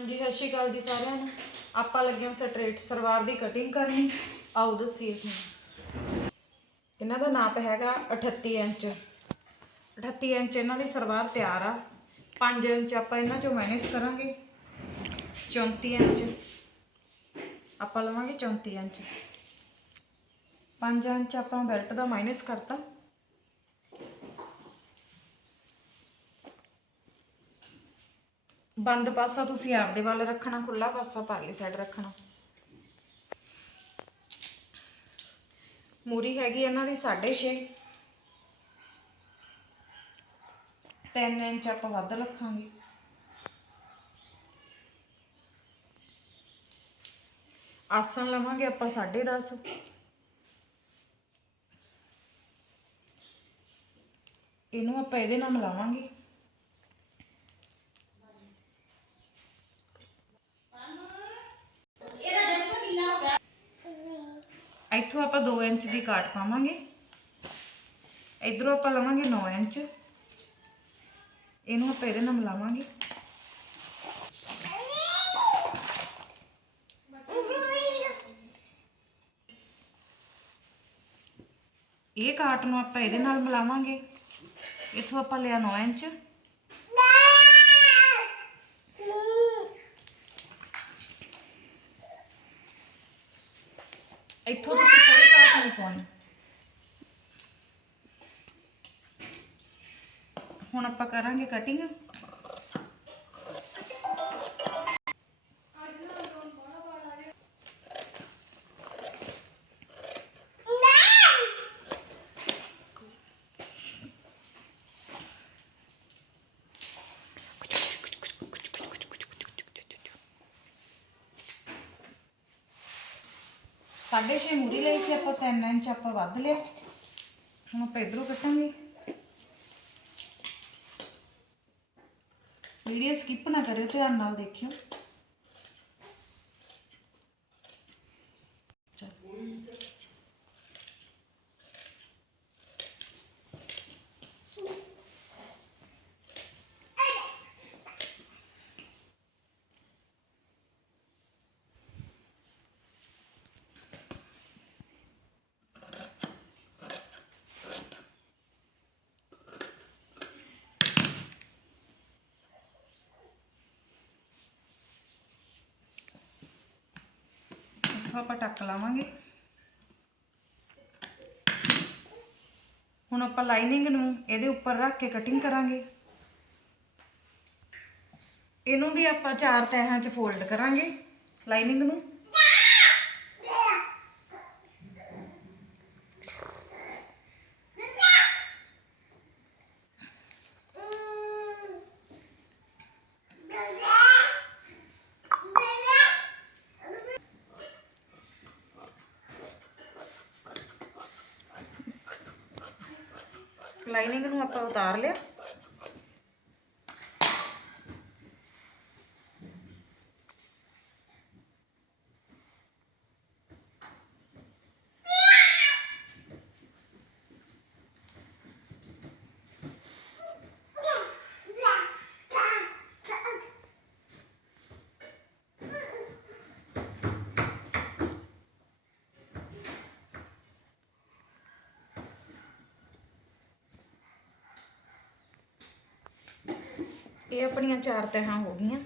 ਹਾਂਜੀ, ਸਤਿ ਸ਼੍ਰੀ ਅਕਾਲ ਜੀ ਸਾਰਿਆਂ ਨੂੰ। ਆਪਾਂ ਲੱਗੇ ਹਾਂ ਸਟ੍ਰੇਟ, ਸਲਵਾਰ ਦੀ ਕਟਿੰਗ ਕਰਨੀ। ਆਓ ਦੱਸੀਏ ਤੁਹਾਨੂੰ। ਇਹਨਾਂ ਦਾ ਨਾਪ ਹੈਗਾ 38 ਇੰਚ। 38 ਇੰਚ ਇਹਨਾਂ ਦੀ ਸਲਵਾਰ ਤਿਆਰ ਆ। 5 ਇੰਚ ਆਪਾਂ ਇਹਨਾਂ ਚੋਂ ਮਾਈਨਸ ਕਰਾਂਗੇ। 34 ਇੰਚ। ਆਪਾਂ ਲਵਾਂਗੇ 34 ਇੰਚ। 5 ਇੰਚ ਆਪਾਂ ਬੈਲਟ ਦਾ ਮਾਈਨਸ ਕਰਤਾ। ਬੰਦ ਪਾਸਾ ਤੁਸੀਂ ਆਪਦੇ ਵੱਲ ਰੱਖਣਾ ਖੁੱਲਾ ਪਾਸਾ ਪਰਲੀ ਸਾਈਡ ਰੱਖਣਾ। ਮੂਰੀ ਹੈਗੀ ਇਹਨਾਂ ਦੀ 6.5 3 ਇੰਚ ਆਪਾਂ ਵੱਧ ਰੱਖਾਂਗੇ। ਆਸਣ ਲਵਾਂਗੇ ਆਪਾਂ 10.5 ਇਹਨੂੰ ਆਪਾਂ ਇਹਦੇ ਨਾਲ ਮਿਲਾਵਾਂਗੇ। ਇੱਥੋਂ ਆਪਾਂ 2 ਇੰਚ ਦੀ ਕਾਟ ਪਾਵਾਂਗੇ। ਇਧਰੋਂ ਆਪਾਂ ਲਵਾਂਗੇ 9 ਇੰਚ। ਇਹਨੂੰ ਆਪਾਂ ਇਹਦੇ ਨਾਲ ਮਿਲਾਵਾਂਗੇ। ਇਹ ਕਾਟ ਨੂੰ ਆਪਾਂ ਇਹਦੇ ਨਾਲ ਮਿਲਾਵਾਂਗੇ। ਇੱਥੋਂ ਆਪਾਂ ਲਿਆ 9 ਇੰਚ। ਇੱਥੋਂ ਤੁਸੀਂ ਕੋਈ ਕਾਟ ਨਹੀਂ ਪਾਉਣੀ। ਹੁਣ ਆਪਾਂ ਕਰਾਂਗੇ ਕਟਿੰਗ ਸਾਢੇ ਛੇ ਮੂਰੀ ਲਈ ਸੀ ਆਪਾਂ 3 ਇੰਚ ਆਪਾਂ ਵੱਧ ਲਿਆ। ਹੁਣ ਆਪਾਂ ਇਧਰੋਂ ਕੱਟਾਂਗੇ ਵੀਡੀਓ ਸਕਿਪ ਨਾ ਕਰਿਓ, ਧਿਆਨ ਨਾਲ ਦੇਖਿਓ। ਚੱਲ। ਇੱਥੋਂ ਆਪਾਂ ਟੱਕ ਲਾਵਾਂਗੇ। ਹੁਣ ਆਪਾਂ ਲਾਈਨਿੰਗ ਨੂੰ ਇਹਦੇ ਉੱਪਰ ਰੱਖ ਕੇ ਕਟਿੰਗ ਕਰਾਂਗੇ। ਇਹਨੂੰ ਵੀ ਆਪਾਂ ਚਾਰ ਤਹਿਾਂ 'ਚ ਫੋਲਡ ਕਰਾਂਗੇ ਲਾਈਨਿੰਗ ਨੂੰ। ਲਾਈਨਿੰਗ ਨੂੰ ਆਪਾਂ ਉਤਾਰ ਲਿਆ। ਇਹ ਆਪਣੀਆਂ ਚਾਰ ਤਹਾਂ ਹੋ ਗਈਆਂ।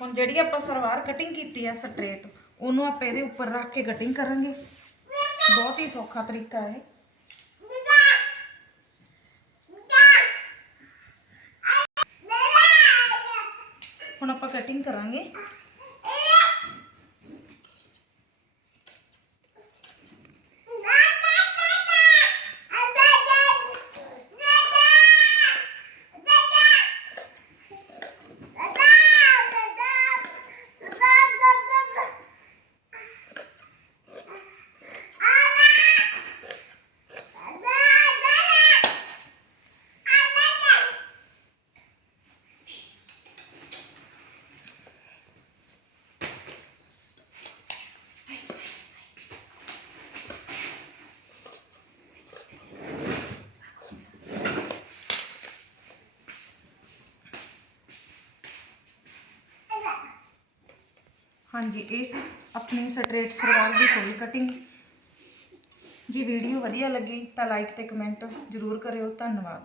ਹੁਣ ਜਿਹੜੀ ਆਪਾਂ ਸਲਵਾਰ ਕਟਿੰਗ ਕੀਤੀ ਆ ਸਟ੍ਰੇਟ ਉਹਨੂੰ ਆਪਾਂ ਇਹਦੇ ਉੱਪਰ ਰੱਖ ਕੇ ਕਟਿੰਗ ਕਰਾਂਗੇ। ਬਹੁਤ ਹੀ ਸੌਖਾ ਤਰੀਕਾ ਹੈ ਹੁਣ ਆਪਾਂ ਕਟਿੰਗ ਕਰਾਂਗੇ। ਹਾਂਜੀ, ਇਹ ਸੀ ਆਪਣੀ ਸਟ੍ਰੇਟ ਸਲਵਾਰ ਦੀ ਫੁੱਲ ਕਟਿੰਗ ਜੀ ਵੀਡੀਓ ਵਧੀਆ ਲੱਗੀ ਤਾਂ ਲਾਈਕ ਤੇ ਕਮੈਂਟ ਜ਼ਰੂਰ ਕਰਿਓ। ਧੰਨਵਾਦ।